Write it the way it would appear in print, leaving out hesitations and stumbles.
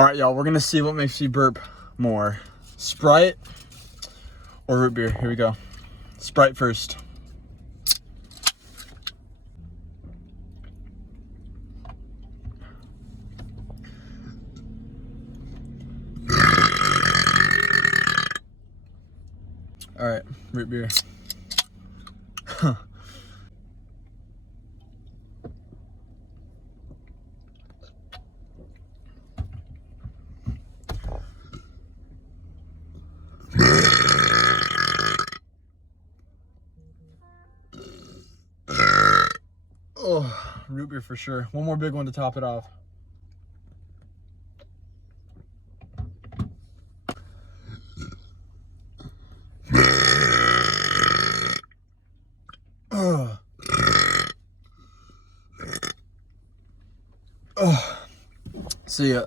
All right, y'all, we're gonna see what makes you burp more. Sprite or root beer? Here we go. Sprite first. All right, root beer. Huh. Oh, root beer for sure. One more big one to top it off. Oh. Oh. See ya.